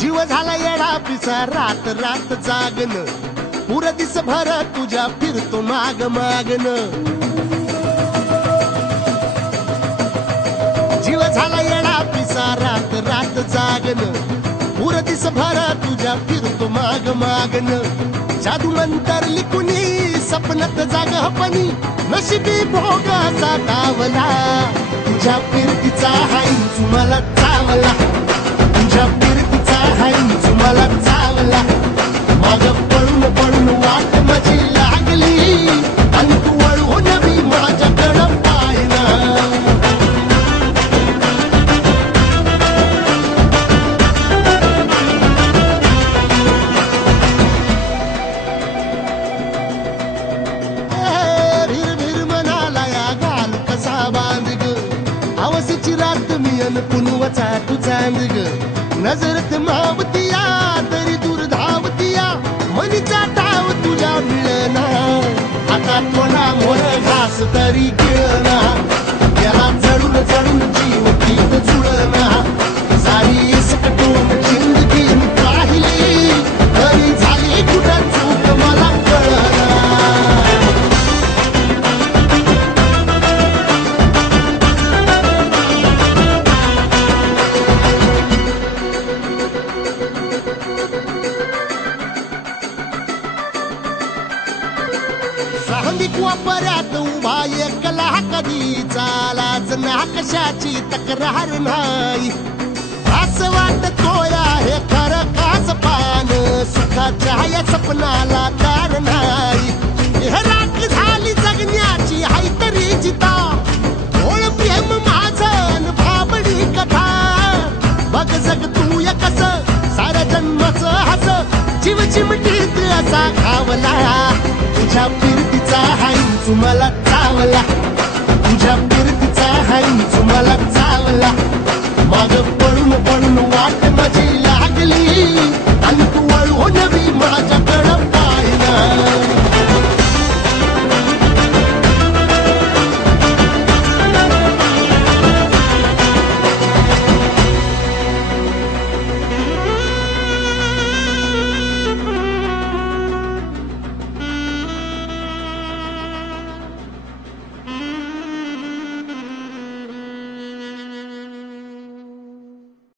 जीव झाला येडा पिसा रात रात जागन पुर दिस भर तुझ्या फिरतो माग मागन जीव झाला येडा पिसा रात रात जागन पुर दिस भर तुझ्या फिरतो माग मागन जादू मंतर लिकुनी सपनात जाग हपनी नशिबी भोग असा दावला तुझ्या फिरतीचा हाईच मला चावला तुझ्या फिरतीचा हाईच मला चावला माग पळून पळून वाट माझी लागली आणि तू वळून मी माझ्याकडं पाहिला भिर भिर मनाला या घाल कसा बांध ग आवसीची रात मी अन पुनवचा तू चांद ग नजरत मावतिया तरी दूर धावतिया मनीचा टाव तुझ्या मिळना आता थोडा मोर घास तरी गिळना त्याला चढून चढून जीव गीत जुळना सारी इसकटून जिंदगी पाहिली तरी झाली कुठं चूक मला कळना सांगिक वापऱ्यात उभा एकला कधी चालाच ना कशाची तक्रार नाही असं वाटतोय हे खरं काच पान सुखाच्या या सपनाला तार नाही हे राख झाली जगण्याची हाय तरी जिता ओळ प्रेम माझं भाबडी कथा बघ जग तू या कस साऱ्या जन्माचं हस जीव चिमटीत असा घावला तुझ्या फिरतीचा हाईच मला चावला तुझ्या फिरतीचा हाईच मला चावला माग पळून पळून वाट माझी लागली आणि तू वळून मी माझ्याकडं